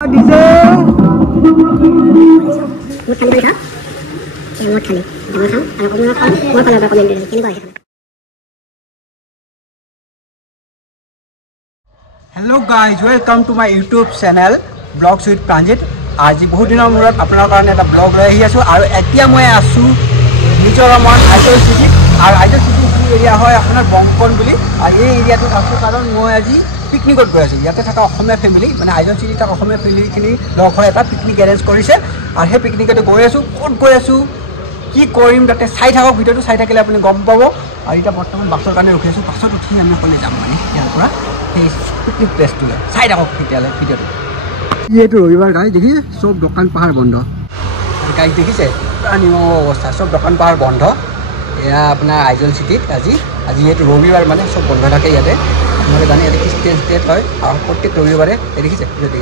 DJ Hello guys, welcome to my YouTube channel Vlogs with Pranjit. আজি বহুত দিনৰ মূৰত আপোনাৰ কাৰণে এটা ব্লগ লৈ আহি আছো আৰু এতিয়া মই আছো মিজোৰামৰ আইজল সিটি আৰু আইজল সিটি এৰিয়া হয় আপোনাৰ বংকন বুলি আৰু এই এৰিয়াটোত আছো কাৰণ মই আজি পিকনিকত গৈ আছো ইয়াতে থকা অসমীয়া ফ্যামিলি মানে আইজল সিটি থকা অসমীয়া ফ্যামিলিখিনি লগ হৈ এটা পিকনিক এৰেঞ্জ কৰিছে আৰু সেই পিকনিকতে গৈ আছো ক'ত গৈ আছো কি কৰিম তাতে চাই থাকক ভিডিওটো চাই থাকিলে আপুনি গম পাব আৰু এটা বৰ্তমান বাছৰ কাৰণে ৰখি আছো বাছত উঠি আমি অকলে যাম মানে ইয়াৰ পৰা সেই পিকনিক প্লেচটোলৈ চাই থাকক তেতিয়ালে ভিডিওটো ये तो रविवार गाइस देखिए सब दुकान पहाड़ बंद गाइस देखिसे नियम अवस्था सब दुकान पहाड़ बंद या अपना आइजल सिटी আজি ये तो रविवार माने सब बंद থাকে ইয়াতে আপনারা জানেন এটা খ্রিস্টান স্টেট হয় আর প্রত্যেক রবিবারে দেখিছে যদি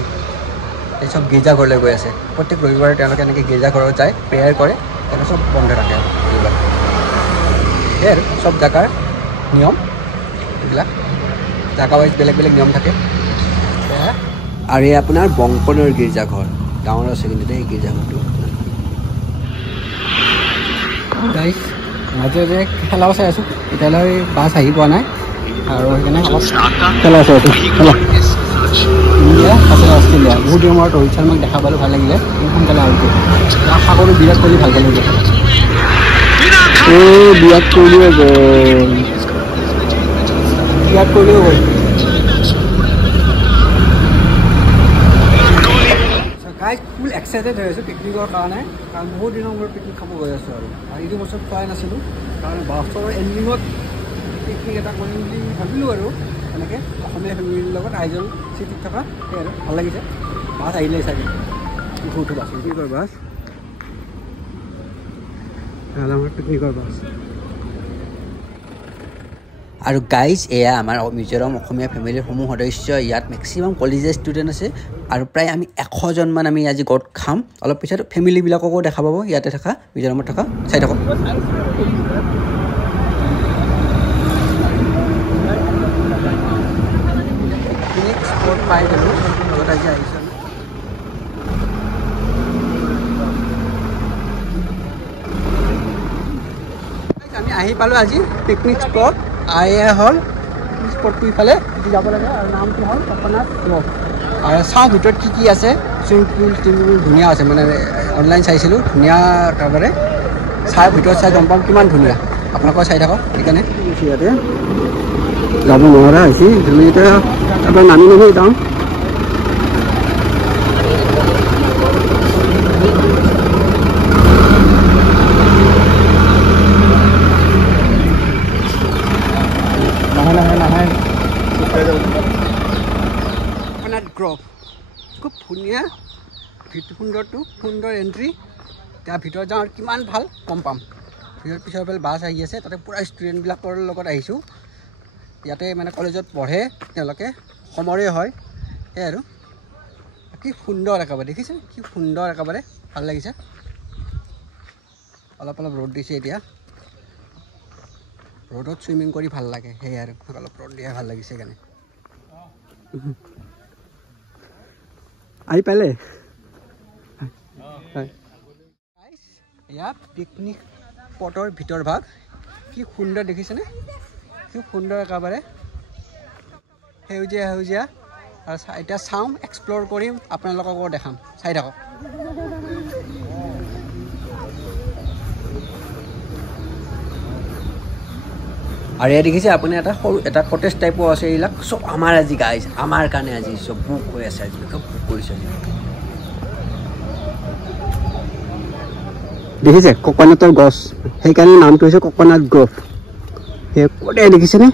এই সব গির্জা ঘরলে গৈ আছে প্রত্যেক রবিবারে তেওঁলোকে এনেকে গির্জা ঘৰত যায় প্রেয়ার করে এটা সব বন্ধ থাকে রবিবার এর সব জায়গার নিয়ম এগুলা জায়গা ওয়াইজ বেলেগ বেলেগ নিয়ম থাকে আর এই আপনার বংকনের গির্জাঘর গাঁৱৰ আছে কিন্তু এই গিৰ্জাঘৰটো গাইস মাজে যে খেলা চাই আছো এতিয়ালৈ বাছ আহি পোৱা নাই আৰু সেইকাৰণে খেলা চাই আছো ইণ্ডিয়া আছে অষ্ট্ৰেলিয়া বহুত দিনৰ মূৰত ৰোহিত শৰ্মাক দেখা পালোঁ ভাল লাগিলে সোনকালে আহিছে আশা কৰোঁ বিৰাট কোহলি ভালকৈ লাগিব বিৰাট কোহলিও গ'ল গাইজ ফুল এক্সাইটেড হৈ আছোঁ পিকনিকৰ কাৰণে কাৰণ বহুত দিনৰ মূৰত পিকনিক খাব গৈ আছোঁ আৰু এইটো বছৰ খোৱাই নাছিলোঁ কাৰণ বছৰৰ এণ্ডিঙত পিকনিক এটা কৰিম বুলি ভাবিলোঁ আৰু এনেকৈ অসমীয়া ফেমিলিৰ লগত আইজল চিটিত থকা সেই আৰু ভাল লাগিছে বাছ আহিলে চাগে উঠো বাছ পিকনিকৰ বাছ আমাৰ পিকনিকৰ বাছ আৰু গাইজ এয়া আমাৰ মিজোৰাম অসমীয়া ফেমিলিৰ সমূহ সদস্য ইয়াত মেক্সিমাম কলেজৰ ষ্টুডেণ্ট আছে আৰু প্ৰায় আমি 100 মান আমি আজি গট খাম অলপ পিছত ফেমিলিবিলাককো দেখা পাব ইয়াতে থকা মিজোৰামত থকা চাই থাকক স্পট পাই গ'লোঁ লগত আজি আহিছোঁ আমি আহি পালোঁ আজি পিকনিক স্পট আইয়া হল স্পটটো ইফালে যাব লাগে আৰু নামটো হ'ল ককনাট গ্ৰ'ভ আৰু চাওঁ ভিতৰত কি আছে চুইমিং পুল ধুনীয়া আছে মানে অনলাইন চাইছিলোঁ ধুনীয়া একেবাৰে চাই ভিতৰত চাই গম পাম কিমান ধুনীয়া আপোনালোকে চাই থাকক সেইকাৰণে ইয়াতে যাব নোৱাৰা হৈছে আমি এতিয়া এবাৰ নামি যাওঁ গ্ৰ'ভ খুব ধুনীয়া সুন্দৰ এণ্ট্ৰি তাৰ ভিতৰত যাওঁ আৰু কিমান ভাল গম পাম ভিতৰত পিছৰ ফালে বাছ আহি আছে তাতে পূৰা ষ্টুডেণ্টবিলাকৰ লগত আহিছোঁ ইয়াতে মানে কলেজত পঢ়ে তেওঁলোকে সমৰে হয় সেই আৰু কি সুন্দৰ একেবাৰে দেখিছে কি সুন্দৰ একেবাৰে ভাল লাগিছে অলপ ৰ'দ দিছে এতিয়া ৰ'দত চুইমিং কৰি ভাল লাগে সেয়াই আৰু অলপ ৰ'দ দিয়া ভাল লাগিছে সেইকাৰণে আহি পালে এয়া পিকনিক স্পটৰ ভিতৰ ভাগ কি সুন্দৰ দেখিছেনে কি সুন্দৰ একেবাৰে সেউজীয়া আৰু এতিয়া চাওঁ এক্সপ্ল'ৰ কৰিম আপোনালোককো দেখাম চাই থাকক আৰু এয়া দেখিছে আপুনি এটা সৰু এটা কটেজ টাইপৰ আছে এইবিলাক চব আমাৰ আজি গাইজ আমাৰ কাৰণে আজি চব বুক হৈ আছে আজি বুক কৰিছে দেখিছে ককনাটৰ গছ সেইকাৰণে নামটো হৈছে ককনাট গ্ৰ'ভ সেই ক'তে দেখিছেনে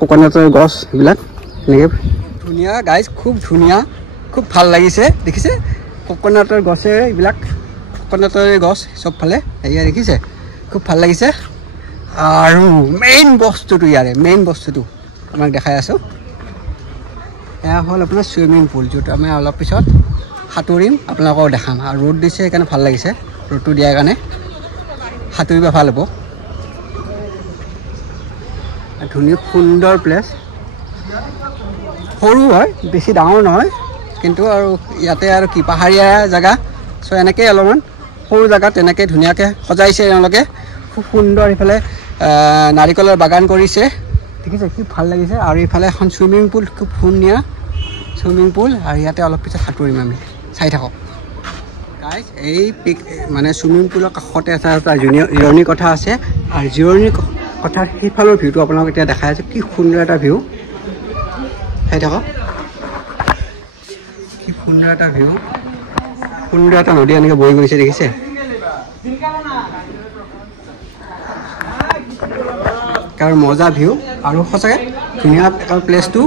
ককনাটৰ গছ এইবিলাক এনেকৈ ধুনীয়া গাইজ খুব ধুনীয়া খুব ভাল লাগিছে দেখিছে ককনাটৰ গছে এইবিলাক ককনাটৰ গছ চবফালে এয়া দেখিছে খুব ভাল লাগিছে আৰু মেইন বস্তুটো আমাক দেখাই আছোঁ এয়া হ'ল আপোনাৰ চুইমিং পুল য'ত আমি অলপ পিছত সাঁতুৰিম আপোনালোকক দেখাম আৰু ৰ'দ দিছে সেইকাৰণে ভাল লাগিছে ৰ'দটো দিয়াৰ কাৰণে সাঁতুৰিব ভাল হ'ব ধুনীয়া সুন্দৰ প্লেচ সৰু হয় বেছি ডাঙৰ নহয় কিন্তু আৰু ইয়াতে আৰু কি পাহাৰীয়া জেগা চ' এনেকৈ অলপমান সৰু জেগাত তেনেকৈ ধুনীয়াকৈ সজাইছে তেওঁলোকে খুব সুন্দৰ ইফালে নাৰিকলৰ বাগান কৰিছে দেখিছে কি ভাল লাগিছে আৰু ইফালে এখন চুইমিং পুল খুব ধুনীয়া চুইমিং পুল আৰু ইয়াতে অলপ পিছত সাঁতুৰিম আমি চাই থাকক গাইজ এই মানে চুইমিং পুলৰ কাষতে এটা জিৰণি কথা আছে আৰু জিৰণি কথাৰ সেইফালৰ ভিউটো আপোনালোকক এতিয়া দেখাই আছে কি সুন্দৰ এটা ভিউ চাই থাকক কি সুন্দৰ এটা ভিউ সুন্দৰ এটা নদী এনেকৈ বৈ গৈছে দেখিছে কাৰ মজা ভিউ আৰু সঁচাকৈ ধুনীয়া প্লেচটো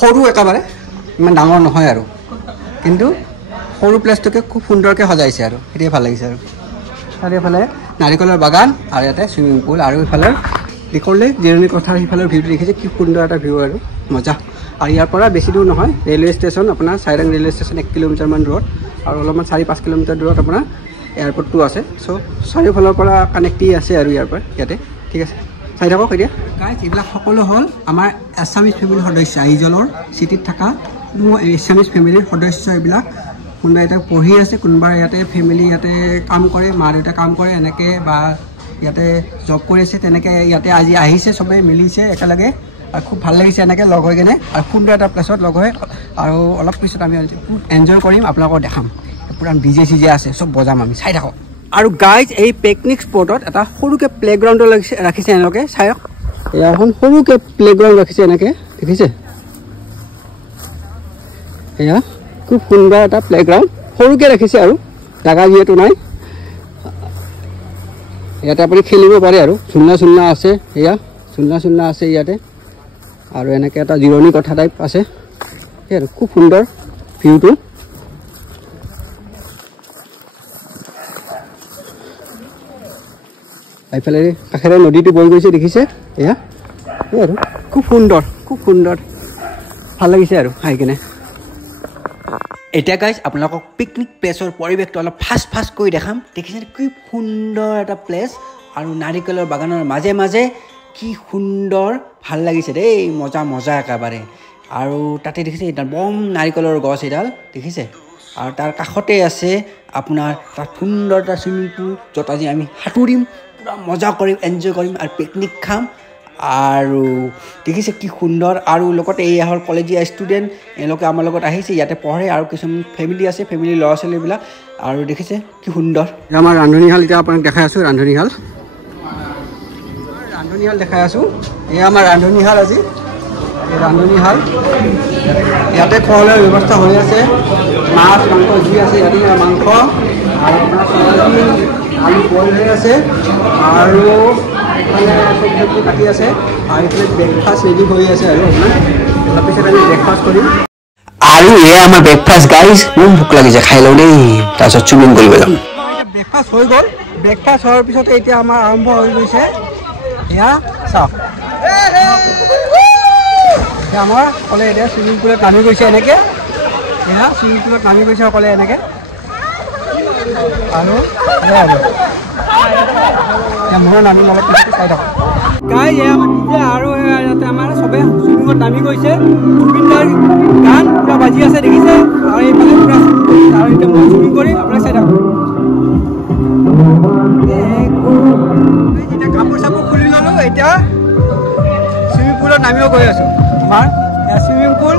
সৰু একেবাৰে ইমান ডাঙৰ নহয় আৰু কিন্তু সৰু প্লেচটোকে খুব সুন্দৰকৈ সজাইছে আৰু সেইটোৱে ভাল লাগিছে আৰু চাৰিওফালে নাৰিকলৰ বাগান আৰু ইয়াতে চুইমিং পুল আৰু ইফালে দিশলৈ জিৰণি কথাৰ সিফালৰ ভিউটো দেখিছে কি সুন্দৰ এটা ভিউ আৰু মজা আৰু ইয়াৰ পৰা বেছি দূৰ নহয় ৰেলৱে ষ্টেচন আপোনাৰ চাইৰাং ৰেলৱে ষ্টেচন 1 কিলোমিটাৰমান দূৰত আৰু অলপমান 4-5 কিলোমিটাৰ দূৰত আপোনাৰ এয়াৰপৰ্টটো আছে চ' চাৰিওফালৰ পৰা কানেক্টি আছে আৰু ইয়াৰ পৰা ইয়াতে ঠিক আছে চাই থাকক এতিয়া গাইজ এইবিলাক সকলো হ'ল আমাৰ এছামিজ ফেমিলিৰ সদস্য আইজলৰ চিটিত থকা এছামিজ ফেমিলিৰ সদস্য এইবিলাক কোনোবা ইয়াতে পঢ়ি আছে কোনোবা ইয়াতে ফেমিলি ইয়াতে কাম কৰে মা দেউতা কাম কৰে এনেকৈ বা ইয়াতে জব কৰি আছে তেনেকৈ ইয়াতে আজি আহিছে চবেই মিলিছে একেলগে আৰু খুব ভাল লাগিছে এনেকৈ লগ হৈ কিনে আৰু সুন্দৰ এটা প্লেচত লগ হৈ আৰু অলপ পিছত আমি এনজয় কৰিম আপোনালোকক দেখাম পূৰা ডিজে চিজে আছে চব বজাম আমি চাই থাকক আৰু গাইজ এই পিকনিক স্পটত এটা সৰুকৈ প্লেগ্ৰাউণ্ডো ৰাখিছে এনেকৈ চাওক এয়া এখন সৰুকৈ প্লেগ্ৰাউণ্ড ৰাখিছে এনেকৈ দেখিছে এয়া খুব সুন্দৰ এটা প্লেগ্ৰাউণ্ড সৰুকৈ ৰাখিছে আৰু জাগা যিহেতু নাই ইয়াতে আপুনি খেলিব পাৰে আৰু ঝুলনা আছে এয়া ঝুলনা আছে ইয়াতে আৰু এনেকৈ এটা জিৰণি কথা টাইপ আছে সেই আৰু খুব সুন্দৰ ভিউটো এইফালে কাষেৰে নদীটো বৈ গৈছে দেখিছে এয়া এই আৰু খুব সুন্দৰ ভাল লাগিছে আৰু আহি কিনে এতিয়া গাইজ আপোনালোকক পিকনিক প্লেচৰ পৰিৱেশটো অলপ ফাষ্ট কৰি দেখাম দেখিছে কি সুন্দৰ এটা প্লেচ আৰু নাৰিকলৰ বাগানৰ মাজে মাজে কি সুন্দৰ ভাল লাগিছে দেই মজা একেবাৰে আৰু তাতে দেখিছে এডাল বম নাৰিকলৰ গছ এডাল দেখিছে আৰু তাৰ কাষতে আছে আপোনাৰ তাত সুন্দৰ এটা চুইমিং পুল য'ত আজি আমি সাঁতুৰিম পুৰা মজা কৰিম এনজয় কৰিম আৰু পিকনিক খাম আৰু দেখিছে কি সুন্দৰ আৰু লগতে এই হ'ল কলেজীয়া ষ্টুডেণ্ট এওঁলোকে আমাৰ লগত আহিছে ইয়াতে পঢ়ে আৰু কিছুমান ফেমিলি আছে ফেমিলি ল'ৰা ছোৱালীবিলাক আৰু দেখিছে কি সুন্দৰ আমাৰ ৰান্ধনীশাল এতিয়া আপোনাক দেখাই আছোঁ ৰান্ধনীশাল দেখাই আছোঁ এয়া আমাৰ ৰান্ধনীশাল আজি এই ৰান্ধনীশাল ইয়াতে খোৱা লোৱাৰ ব্যৱস্থা হৈ আছে মাছ মাংস যি আছে ইয়াতে মাংস আৰু আপোনাৰ চয়াবিন আলু বইল হৈ আছে আৰু এইফালে চব্জি কাটি আছে আৰু এইফালে ব্ৰেকফাষ্ট ৰেডি হৈ আছে আৰু আপোনাৰ তাৰপিছত আমি ব্ৰেকফাষ্ট কৰিম আৰু এয়া আমাৰ ব্ৰেকফাষ্ট গাইজ মোৰ ভোক লাগিছে খাই লওঁ দেই তাৰপিছত চুইমিং কৰিব যাম ব্ৰেকফাষ্ট হৈ গ'ল ব্ৰেকফাষ্ট হোৱাৰ পিছত এতিয়া আমাৰ আৰম্ভ হৈ গৈছে এয়া চাওক এতিয়া আমাৰ সকলোৱে এতিয়া চুইমিং পুলত নামি গৈছে এনেকৈ এয়া চুইমিং পুলত নামি গৈছে সকলোৱে এনেকৈ আৰু মোৰ নামি অলপ চাই থাকক গাইজ এয়া আমাৰ নিজে আৰু ইয়াতে আমাৰ চবে চুইমিঙত নামি গৈছে জুবিনদাৰ গান পূৰা বাজি আছে দেখিছে আৰু এইফালে পূৰা চুইমিং কৰিছে আৰু এতিয়া মই চুইমিং কৰি আপোনাক চাই থাকক এতিয়া কাপোৰ চাপোৰ খুলি ল'লোঁ এতিয়া চুইমিং পুলত নামিব গৈ আছোঁ আমাৰ চুইমিং পুল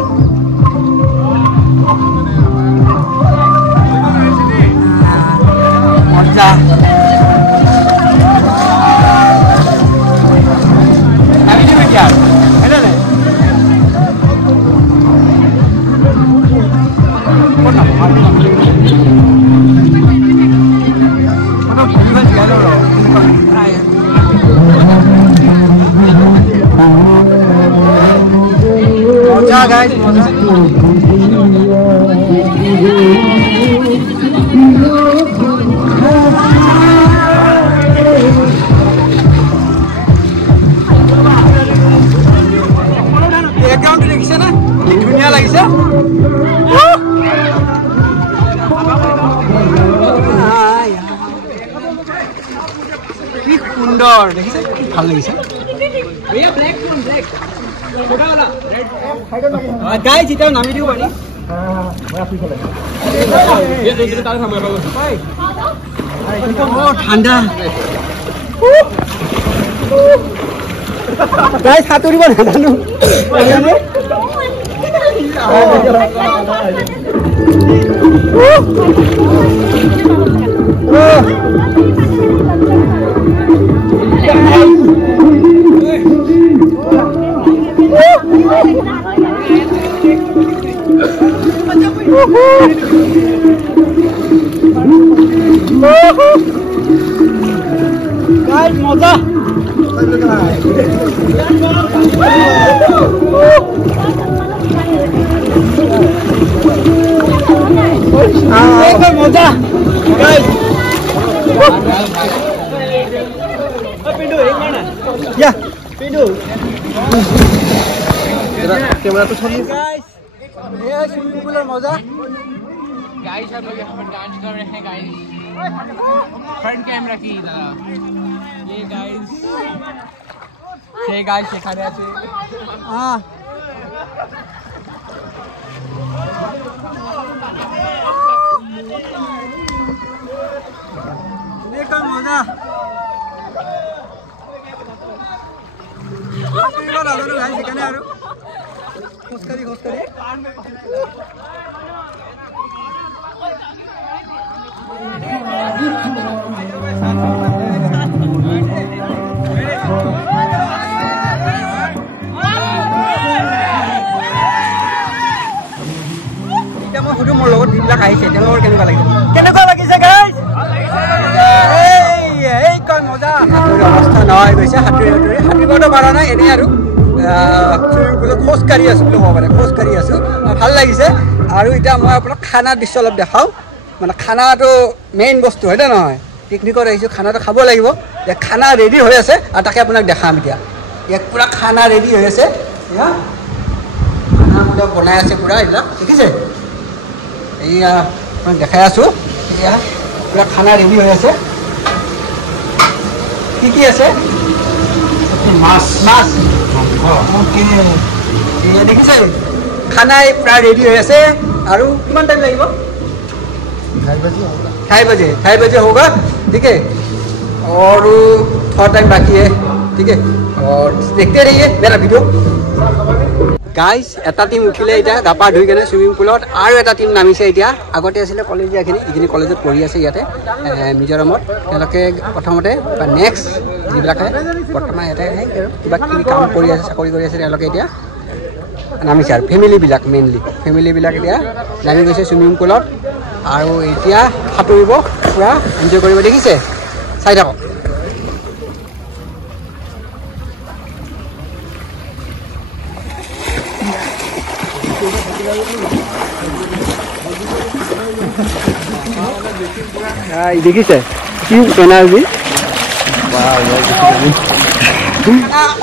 মজা मजा गाइस मजा बैकग्राउंड देखिছে না ধুনিয়া লাগিছে কি সুন্দর দেখিছে কি ভাল লাগিছে भैया ब्लैक फोन ब्लैक छोटा वाला रेड गाइस इधर नामी दियो पानी ঠাণ্ডা গাইজ সাঁতুৰিব নাজানো Guys, moza. Moza. Guys. Pindu, ya, pindu. Kamera तो छोड़िए गाइस ये स्विमिंग पूल मजा गाइस हम लोग यहाँ पर डांस कर रहे हैं गाइस फ्रंट कैमरा की ये गाइस এখানে আছে हां देखो मजा स्विमिंग पूल आलो गाइस এখানে আরো खोजकारी এতিয়া মই সুধো মোৰ লগত যিবিলাক আহিছে তেওঁলোকৰ কেনেকুৱা লাগিছে গাইজ এই কয় মজা অৱস্থা নহয় গৈছে সাঁতুৰিবতো পৰা নাই এনেই আৰু খোজকাঢ়ি আছো বুলি ক'ব পাৰে খোজকাঢ়ি আছো ভাল লাগিছে আৰু এতিয়া মই আপোনাক খানাৰ দৃশ্য অলপ দেখাওঁ মানে খানাটো মেইন বস্তু হয়নে নহয় পিকনিকত আহিছোঁ খানাটো খাব লাগিব যে খানা ৰেডি হৈ আছে আৰু তাকে আপোনাক দেখাম এতিয়া ইয়াত পূৰা খানা ৰেডি হৈ আছে এয়া খানাবিলাক বনাই আছে পূৰা এইবিলাক দেখিছে এয়া আপোনাক দেখাই আছোঁ এতিয়া পূৰা খানা ৰেডি হৈ আছে কি আছে মাছ ওকে এয়া দেখিছে খানাই প্ৰায় ৰেডি হৈ আছে আৰু কিমান টাইম লাগিব 2:30 बजे होगा ठीक है और थोड़ा टाइम बाकी है ठीक है और देखते रहिए मेरा वीडियो गाइस এটা টিম উঠিলে এটা গাপা ধুই কেনে সুইমিং পুলত আৰু এটা টিম নামিছে এতিয়া আগতে আছিলে কলেজিয়াখিনি এইখিনি কলেজত পঢ়ি আছে ইয়াতে মিজোৰামত তেওঁলোকে প্ৰথমতে বা নেক্সট যিবিলাকে বৰ্তমান ইয়াতে কিবা কিবি কাম কৰি আছে চাকৰি কৰি আছে তেওঁলোকে এতিয়া নামিছে আৰু ফেমিলিবিলাক ফেমিলিবিলাক এতিয়া নামি গৈছে সুইমিং পুলত আৰু এতিয়া সাঁতুৰিব পুৰা এনজয় কৰিব দেখিছে চাই থাকক দেখিছে কি এনাৰ্জি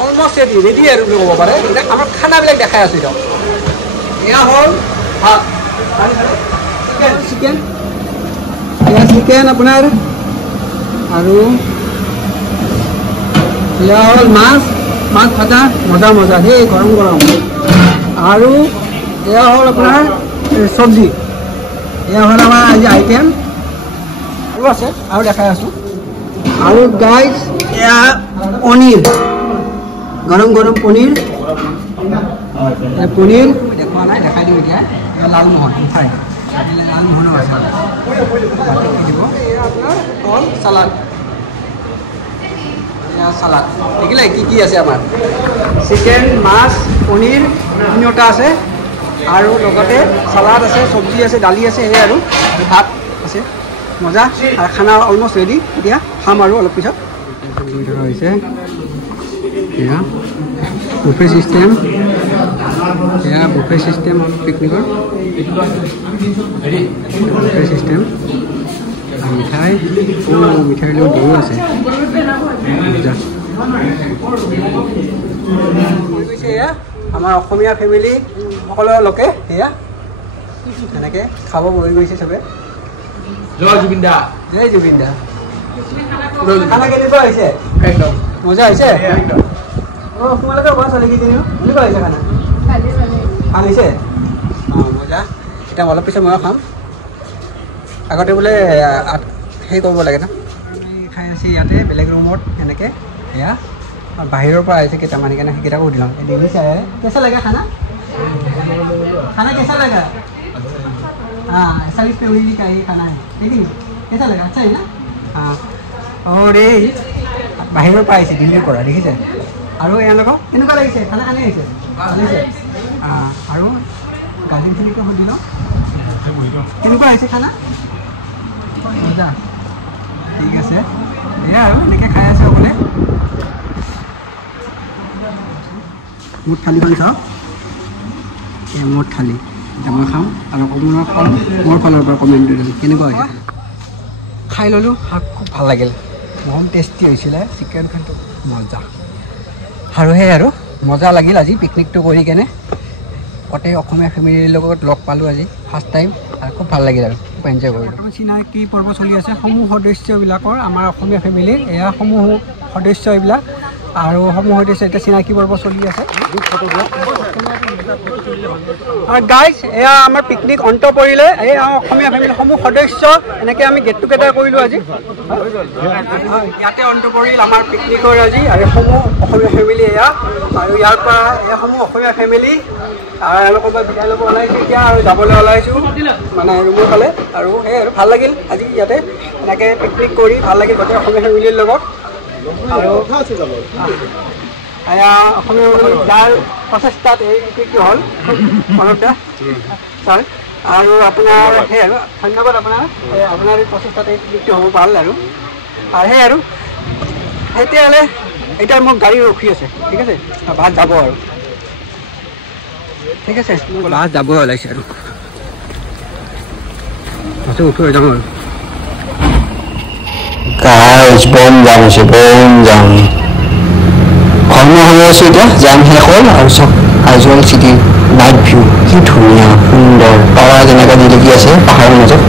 অলমষ্ট ৰেডি আৰু বুলি ক'ব পাৰে আমাৰ খানাবিলাক দেখাই আছো এতিয়া এয়া হ'ল ভাত চিকেন আপোনাৰ আৰু এয়া হ'ল মাছ ভাজা মজা দেই গৰম আৰু এয়া হ'ল আপোনাৰ চব্জি এয়া হ'ল আমাৰ আজি আইটেম আৰু আছে আৰু দেখাই আছোঁ আৰু গাইজ এয়া পনীৰ গৰম পনীৰ দেখুৱা নাই দেখাই দিওঁ এতিয়া এয়া লালমোহন মিঠাই লালমোহনো আছে দিব কল চালাড এয়া চালাড দেখিলে কি আছে আমাৰ চিকেন মাছ পনীৰ তিনিওটা আছে আৰু লগতে চালাড আছে চব্জি আছে দালি আছে সেই আৰু ভাত আছে মজা আৰু খানা অলমষ্ট ৰেডি এতিয়া খাম আৰু অলপ পিছত হৈছে এয়া বুফে চিষ্টেম পিকনিকৰ বুফে চিষ্টেম মিঠাই মিঠাইৰ লগত দৈও আছে এয়া আমাৰ অসমীয়া ফেমিলি সকলো লোকে এয়া এনেকৈ খাব বহি গৈছে চবে জয় জুবিন দা খানা কেনেকুৱা হৈছে একদম মজা হৈছে অঁ তোমালোকে বৰ ছোৱালী কেইজনীও কেনেকুৱা হৈছে খানা ভাল হৈছে অঁ মজা এতিয়া অলপ পিছত ময়ো খাম আগতে বোলে সেই কৰিব লাগে ন খাই আছি ইয়াতে বেলেগ ৰুমত এনেকৈ এয়া বাহিৰৰ পৰা আহিছে কেইটামান সেইকাৰণে সেইকেইটাকো সুধিলোঁ দেখিছে কেঁচা লাগে খানা खाना कैसा लगा हाँ ऐसा भी प्योरी का ही खाना है लेकिन कैसा लगा अच्छा है ना हाँ और ये বাহিৰৰ পৰা আহিছে দিল্লীৰ পৰা দেখিছে আৰু এওঁলোকক কেনেকুৱা লাগিছে খানা খানে আহিছে লাগিছে আৰু গাৰ্জেনখিনিকো সুধি লওঁ কেনেকুৱা আহিছে খানা মজা ঠিক আছে এয়া আৰু এনেকৈ খাই আছে সকলোৱে মুঠ থালিখন চাওক মোৰ থালি এতিয়া মই খাওঁ আৰু অকণমান খাওঁ মোৰ ফালৰ পৰা কমেণ্ট দিলোঁ কেনেকুৱা হৈছে খাই ল'লোঁ আৰু খুব ভাল লাগিল বহুত টেষ্টি হৈছিলে চিকেনখনটো মজা আৰু সেই আৰু মজা লাগিল আজি পিকনিকটো কৰি কেনে গোটেই অসমীয়া ফেমিলিৰ লগত লগ পালোঁ আজি ফাৰ্ষ্ট টাইম আৰু খুব ভাল লাগিল আৰু খুব এনজয় কৰিলোঁ বৰ্তমান চিনাকি পৰ্ব চলি আছে সমূহ সদস্যবিলাকৰ আমাৰ অসমীয়া ফেমিলিৰ এয়া সমূহ সদস্য এইবিলাক আৰু সমূহ সদস্য এতিয়া চিনাকি পৰ্ব চলি আছে আৰু গাইজ এয়া আমাৰ পিকনিক অন্ত পৰিলে এই অসমীয়া ফেমিলি সমূহ সদস্য এনেকৈ আমি গেট টুগেডাৰ কৰিলোঁ আজি ইয়াতে অন্ত পৰিল আমাৰ পিকনিকৰ আজি আৰু সমূহ অসমীয়া ফেমিলি এয়া আৰু ইয়াৰ পৰা এয়াসমূহ অসমীয়া ফেমিলি আৰু এওঁলোকৰ পৰা বিদায় ল'ব ওলাইছোঁ এতিয়া আৰু যাবলৈ ওলাইছোঁ মানে ৰুমৰ ফালে আৰু সেই আৰু ভাল লাগিল আজি ইয়াতে এনেকৈ পিকনিক কৰি ভাল লাগিল গোটেই অসমীয়া ফেমিলিৰ লগত আৰু অসমীয়া যাৰ প্ৰচেষ্টাত এই পিকনিকটো হ'ল মনতে ছাৰ আৰু আপোনাৰ সেই আৰু ধন্যবাদ আপোনাৰ এই প্ৰচেষ্টাত এই পিকনিকটো হ'ব ভাল আৰু সেই আৰু তেতিয়াহ'লে এতিয়া মোক গাড়ী ৰখি আছে ঠিক আছে বাছ যাব আৰু ঠিক আছে বাছ যাব ওলাইছে আৰু বাছে উঠি যাম আৰু গাইজ বম যাম হৈছে বম যাম সময় হৈ আছোঁ এতিয়া যাম শেষ হ'ল আৰু চব আইজল চিটিৰ নাইট ভিউ কি ধুনীয়া সুন্দৰ তৰা যেনেকৈ জিলিকি আছে পাহাৰৰ মাজত